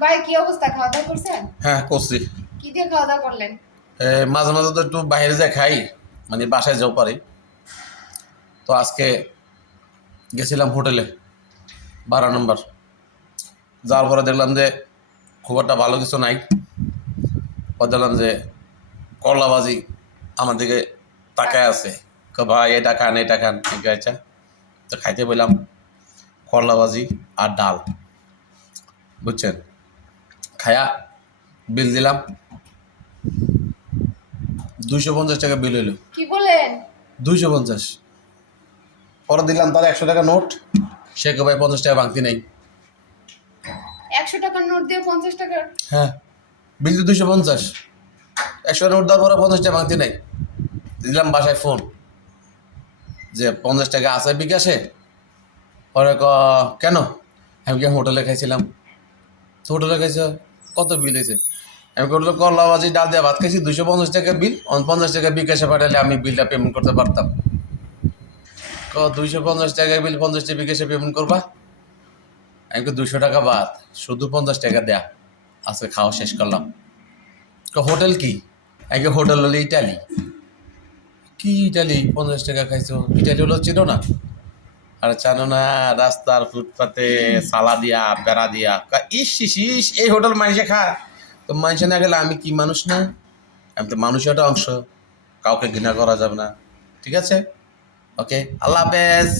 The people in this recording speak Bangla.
ভাই কি অবস্থা, খাওয়া দাওয়া করছেন? হ্যাঁ করছি। কি দিয়ে খাওয়া দাওয়া করলেন? মাঝে মাঝে তো একটু বাইরে যাই খাই, মানে বাসায় যাও পারি। তো আজকে গেছিলাম হোটেলে 12 নম্বর। যাওয়ার পরে দেখলাম যে খুব একটা ভালো কিছু নাই। পর দেখলাম যে করলা ভাজি আমার দিকে তাকায় আছে। ভাই এটা খান ঠিক আছে। তো খাইতে বললাম করলা ভাজি আর ডাল, বুঝছেন। খায়া বিল দিলাম, 250 টাকা বিল হইলো। কি বলেন? 250। পরে দিলাম তার 100 টাকা নোট। সে কে ভাই 50 টাকা ভাঙতি নেই। 100 টাকার নোট দিয়ে 50 টাকা? হ্যাঁ, বিল তো 250, 100 নোট দেওয়ার পরে 50 টাকা ভাঙতি নেই। দিলাম বাসায় ফোন যে 50 টাকা আছে বিকাশে। পরে কেন? আমি কি হোটেলে খাইছিলাম। তো হোটেলে খাইছো, কত বিল হয়েছে? আমি করলো করলা ভাজি ডাল দিয়ে ভাত খাইছি, 250 টাকা বিল। 50 টাকা বিকাশে পাঠালে আমি বিলটা পেমেন্ট করতে পারতাম। 250 টাকা বিল, 50 টাকা বিকাশে পেমেন্ট করবা। আমি 200 টাকা বাদ, শুধু 50 টাকা দেয়া। আজকে খাওয়া শেষ করলাম। হোটেল কি? আগে হোটেল হলো ইটালি। কি ইটালি? 50 টাকা খাইছো? ইটালি হলো চিনো না? আরে জানো না, রাস্তার ফুটপাতে সালা দিয়া বেড়া দিয়া ইস ইস ইস, এই হোটেল মানুষে খায়। তো মানুষে না গেলে আমি কি মানুষ না? আমি তো মানুষের একটা অংশ, কাউকে ঘৃণা করা যাবে না। ঠিক আছে, ওকে, আল্লাহ হাফেজ।